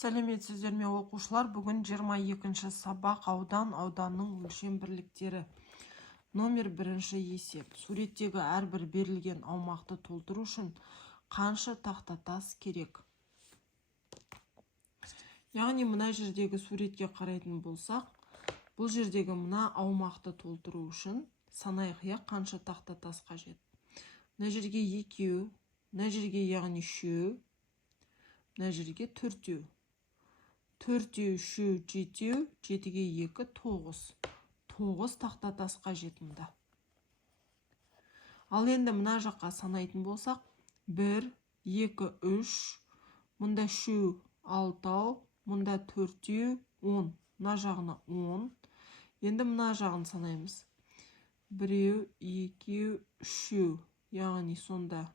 Сәлеметсіздер ме оқушылар, бүгін 22-ші сабақ ауданның өлшем бірліктері. Номер 1 есеп. Суреттегі әрбір берілген аумақты толтыру үшін қанша тақта тас керек? Яғни мына жердегі суретке қарайтын болсақ, бұл жердегі мына аумақты толтыру үшін санайық қанша тақта тас қажет. Мына жерге 2, мына жерге яғни 3, мына жерге 4. 4, 3, 7, 7-ге 2, 9. 9 тақта тас қажет мұнда. Ал енді мына жаққа санайтын болсақ, 1, 2, 3, мұнда 3, 6, мұнда 4, 10. Мына жағына 10. Енді мына жағын санаймыз. 1, 2, 3, яғни сонда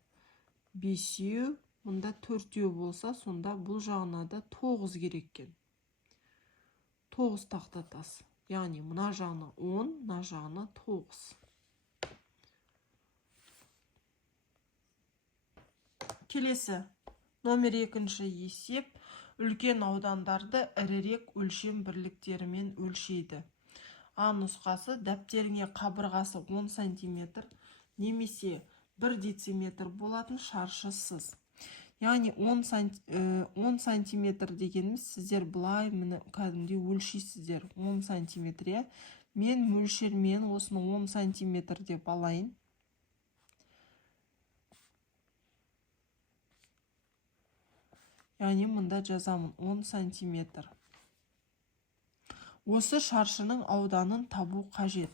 5, мұнда 4 болса, сонда бұл жағына да 9 кереккен. 9 тақта тас. Яғни мына жағына 10, мына жағына 9. Келесі, номер 2 есеп. Үлкен аудандарды ірірек өлшем бірліктерімен өлшейді. А нұсқасы, дәптеріңе қабырғасы 10 см немесе 1 дециметр болатын шаршы сыз. Яғни 10 сантиметр дегеніміз сіздер бұлай кәдімгідей өлшейсіздер. 10 сантиметр. Мен мөлшермен осыны 10 сантиметр деп алайын. Яғни мұнда жазамын 10 сантиметр. Осы шаршының ауданын табу қажет.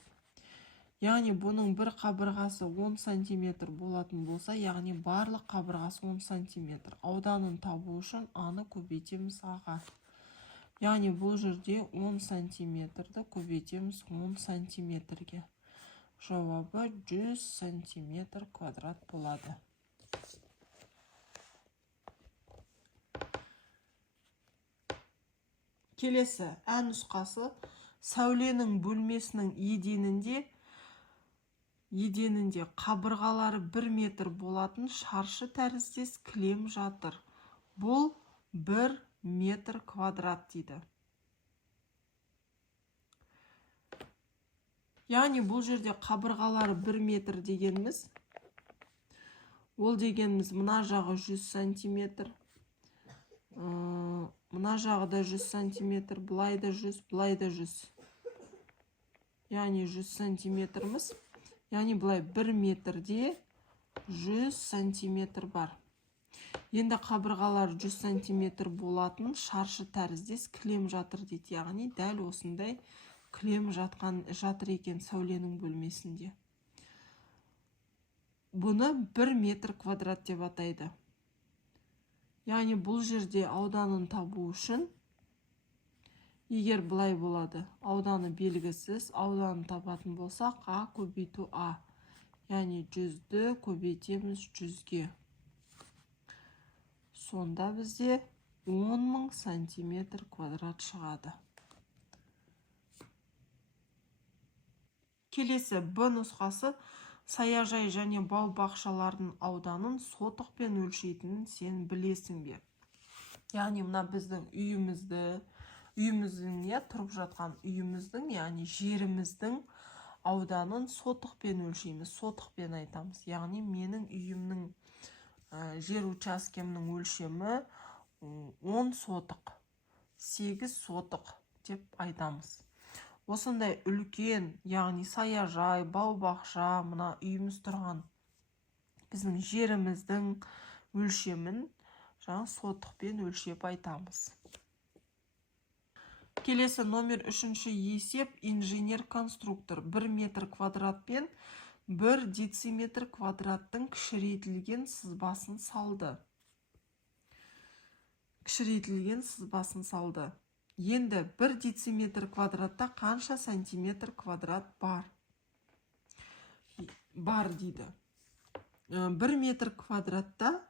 Яғни бұның бір қабырғасы 10 сантиметр болатын болса, яғни барлық қабырғасы 10 сантиметр. Ауданын табу үшін аны көбейтеміз аға. Яғни бұл жерде 10 сантиметрді көбейтеміз 10 сантиметрге. Жауабы 100 сантиметр квадрат болады. Келесі, ә нұсқасы, сәуленің бөлмесінің еденінде қабырғалары 1 метр болатын шаршы тәріздес кілем жатыр. Бұл 1 метр квадрат дейді. Яғни бұл жерде қабырғалары 1 метр дегеніміз, ол дегеніміз мына жағы 100 сантиметр, мына жағы да 100 сантиметр, бұлай да 100, бұлай да 100. Яғни 100 сантиметріміз. Яғни бұлай 1 метрде 100 сантиметр бар. Енді қабырғалар 100 сантиметр болатын шаршы тәріздес кілем жатыр дейді. Яғни дәл осындай кілем жатыр екен сәуленің бөлмесінде. Бұны 1 метр квадрат деп атайды. Яғни бұл жерде ауданын табу үшін, егер бұлай болады, ауданы белгісіз, ауданын табатын болсақ, А көбейту А. Яғни 100-ді көбейтеміз 100-ге. Сонда бізде 10.000 сантиметр квадрат шығады. Келесі, Б нұсқасы, саяжай және бау-бақшалардың ауданын сотықпен өлшейтінін сен білесің бе? Яғни мына біздің үйіміздің тұрып жатқан үйіміздің, яғни жеріміздің ауданын сотықпен өлшейміз, сотықпен айтамыз. Яғни менің үйімнің жер учаскемнің өлшемі 10 сотық, 8 сотық деп айтамыз. Осындай үлкен, яғни саяжай, бау-бақша, мына үйіміз тұрған біздің жеріміздің өлшемін сотықпен өлшеп айтамыз. Келесі, номер 3 есеп. Инженер-конструктор 1 метр квадратпен 1 дециметр квадраттың кішірейтілген сызбасын салды. Енді 1 дециметр квадратта қанша сантиметр квадрат бар? Бар дейді. 1 метр квадратта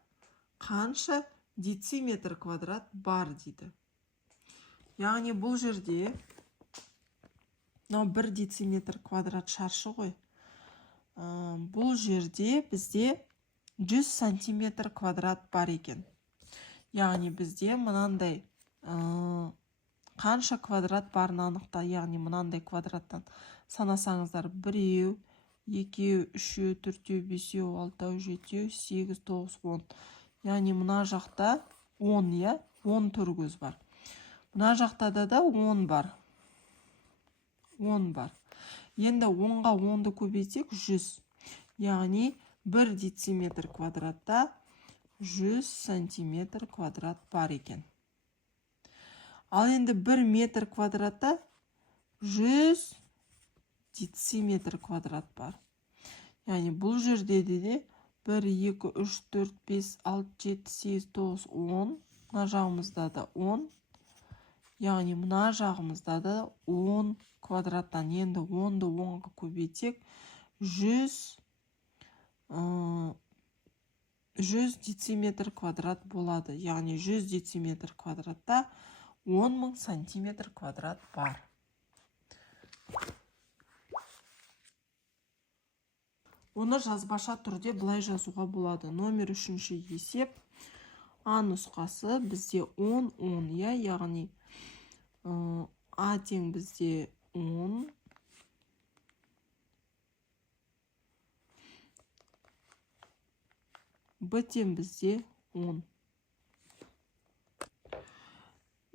қанша дециметр квадрат бар дейді. Яғни бұл жерде 1 дециметр квадрат шаршы ғой. Бұл жерде бізде 100 сантиметр квадрат бар екен. Яғни бізде мынандай қанша квадрат барын анықта, яғни мынандай квадраттан санасаңыздар 1, 2, 3, 4, 5, 6, 7, 8, 9, 10. Яғни мына жақта 10, я? 10 төргөз бар. Мына жақта да 10 бар. 10 бар. Енді 10-ға 10-ды көбейтсек 100. Яғни 1 дециметр квадратта 100 сантиметр квадрат бар екен. Ал енді 1 метр квадратта 100 дециметр квадрат бар. Яғни бұл жерде де 1, 2, 3, 4, 5, 6, 7, 8, 9, 10. Мына жағымызда да 10. Яғни мына жағымызда да 10 квадраттан. Енді 10-ды 10-ға көбейтсек 100 дециметр квадрат болады. Яғни 100 дециметр квадратта 10 000 сантиметр квадрат бар. Оны жазбаша түрде былай жазуға болады. Номер 3-ші есеп. А нұсқасы бізде 10, 10, я, яғни А тең бізде 10. Б тең бізде 10.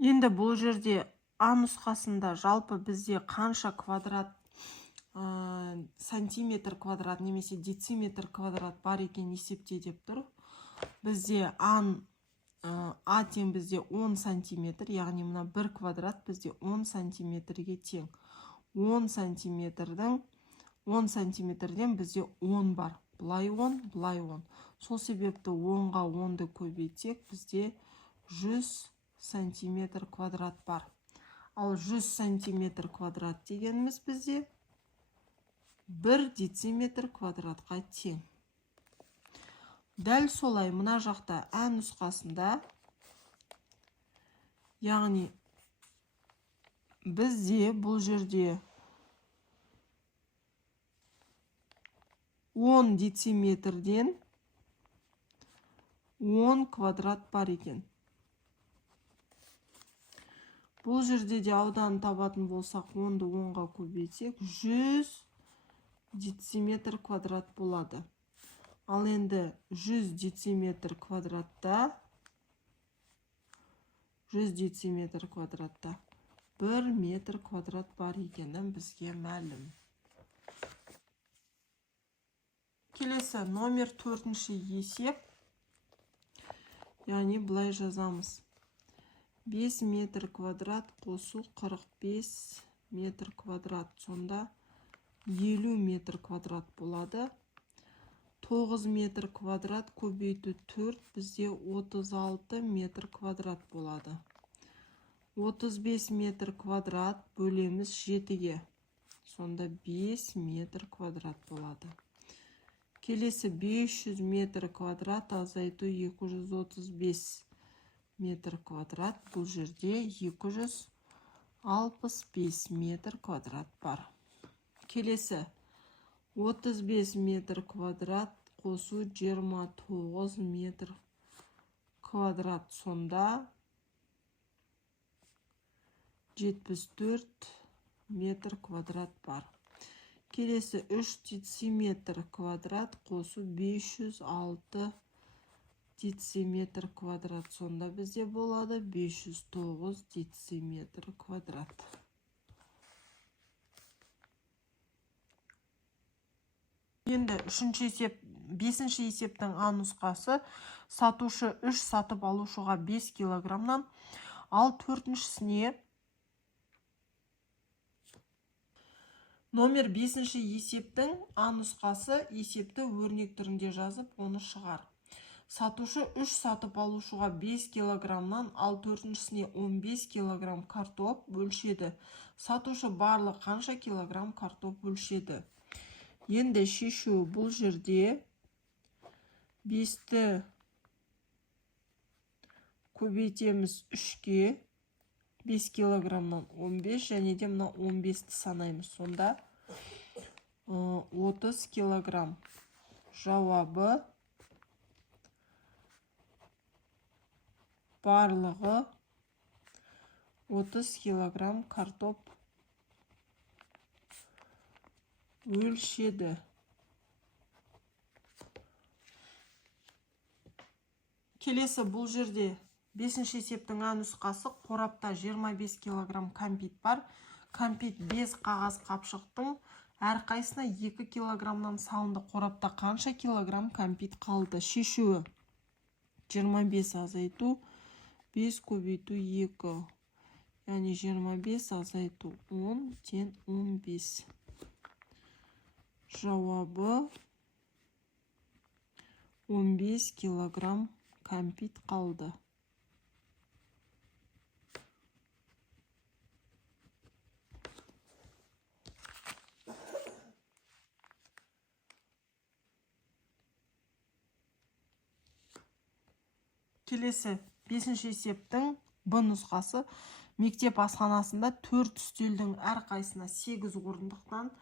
Енді бұл жерде А нұсқасында жалпы бізде қанша квадрат сантиметр квадрат немесе дециметр квадрат бар екен есепте деп тұр. Бізде А тең бізде 10 сантиметр, яғни мына 1 квадрат бізде 10 сантиметрге тең. 10 сантиметрден бізде 10 бар. Бұлай 10, бұлай 10. Сол себепті 10-ға 10-ды көбейтсек бізде 100 сантиметр квадрат бар. Ал 100 сантиметр квадрат дегеніміз бізде 1 дециметр квадратқа тең. Дәл солай мына жақта А нұсқасында, яғни бізде бұл жерде 10 дециметрден 10 квадрат бар екен. Бұл жерде де ауданын табатын болсақ, 10-ды 10-ға көбейтсек 100 дециметр квадрат болады. Ал енді 100 дециметр квадратта 1 метр квадрат бар екені бізге мәлім. Келесі номер 4-ші есеп. Яғни бұлай жазамыз. 5 метр квадрат қосу 45 метр квадрат. Сонда 50 метр квадрат болады. 9 метр квадрат көбейту 4 бізде 36 метр квадрат болады. 35 метр квадрат бөлеміз 7-ге. Сонда 5 метр квадрат болады. Келесі 500 метр квадрат азайту 235 метр квадрат. Бұл жерде 265 метр квадрат бар. Келесі 35 метр квадрат қосу 29 метр квадрат. Сонда 74 метр квадрат бар. Келесі 3 дециметр квадрат қосу 506 дециметр квадрат. Сонда бізде болады 509 дециметр квадрат. Енді 5-ші есептің А нұсқасы сатушы 3 сатып алушыға 5 килограммнан, ал 4-шісіне номер 5-ші есептің А нұсқасы есепті өрнек түрінде жазып, оны шығар. Сатушы 3 сатып алушыға 5 килограммнан, ал 4-шісіне 15 килограмм картоп бөлшеді. Сатушы барлық қанша килограмм картоп бөлшеді? Енді шешу бұл жерде 5-ті көбейтеміз 3-ке, 5 килограммнан 15, және де мына 15-ті санаймыз. Сонда 30 килограмм. Жауабы барлығы 30 килограмм картоп өлшеді. Келесі бұл жерде 5-ші есептің А нұсқасы. Қорапта 25 килограмм кәмпит бар. Кәмпит 5 қағаз қапшықтың әрқайсына 2 килограммнан салынды. Қорапта қанша килограмм кәмпит қалды? Шешуі: 25 азайту 5 көбейту 2. Яғни 25 азайту 10 тең 15. Жауабы 15 килограмм кәмпит қалды. Келесі 5-ші есептің Б нұсқасы. Мектеп асханасында 4 үстелдің әрқайсына 8 орындықтан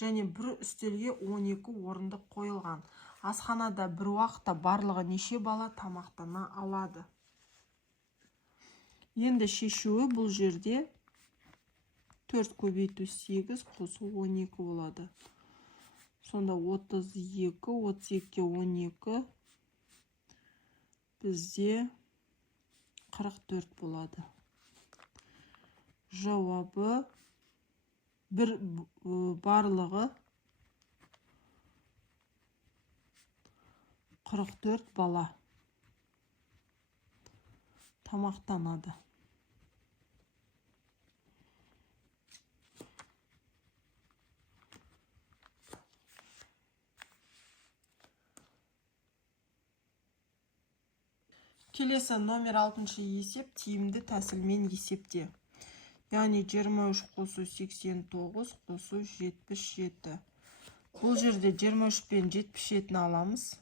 және бір үстелге 12 орындық қойылған. Асханада бір уақытта барлығы неше бала тамақтана алады? Енді шешуі: бұл жерде 4 көбейту 8 қосу 12 болады. Сонда 32, 32-ке 12 бізде 44 болады. Жауабы барлығы 44 бала тамақтанады. Келесі номер 6-шы есеп тиімді тәсілмен есепте. Яғни 23 қосу 89 қосу 77. Бұл жерде 23 пен 77-ні аламыз.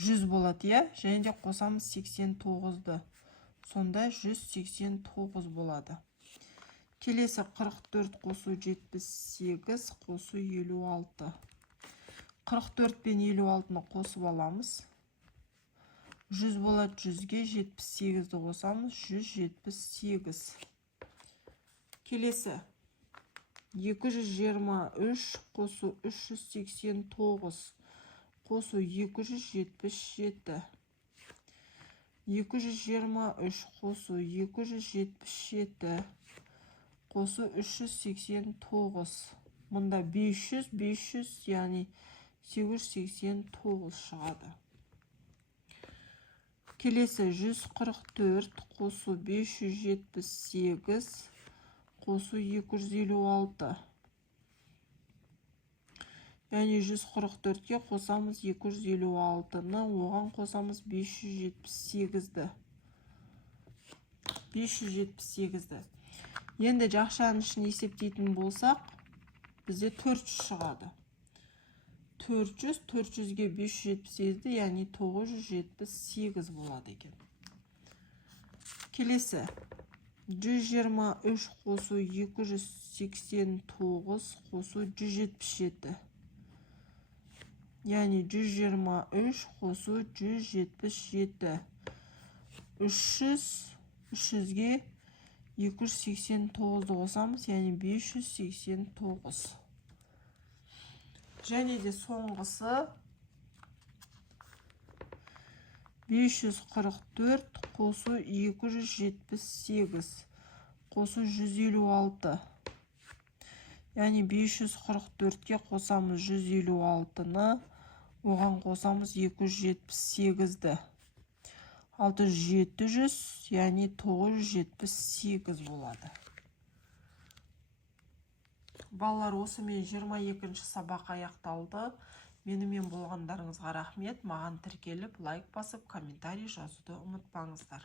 100 болады, е? Және де қосамыз 89-ды. Сонда 189 болады. Келесі 44 қосу 78 қосу 56. 44 пен 56-ны қосып аламыз. 100 болады, 100-ге 78-ді қосамыз, 178. Келесі 223 қосу 389 қосу 277. 223 қосу 277 қосу 389. Мұнда 500, яғни 889 шығады. Келесі 144 қосу 578 қосу 256. Яғни 144-ке қосамыз 256-ны, оған қосамыз 578-ді. 578-ді. Енді жақшаның ішін есептейтін болсақ, бізде 400 шығады. 400, 400-ге 578-ді, яғни 978 болады екен. Келесі 123 қосу 289 қосу 177. Яғни 123 қосу 177. 300-ге 289-ды қосамыз, яғни 589. Және де соңғысы 544 қосу 278 қосу 156. Яғни 544-ке қосамыз 156-ны, оған қосамыз 278-ді. 700, яғни 978 болады. Балалар, осымен 22-ші сабақ аяқталды. Менімен болғандарыңызға рахмет. Маған тіркеліп, лайк басып, комментарий жазуды ұмытпаңыздар.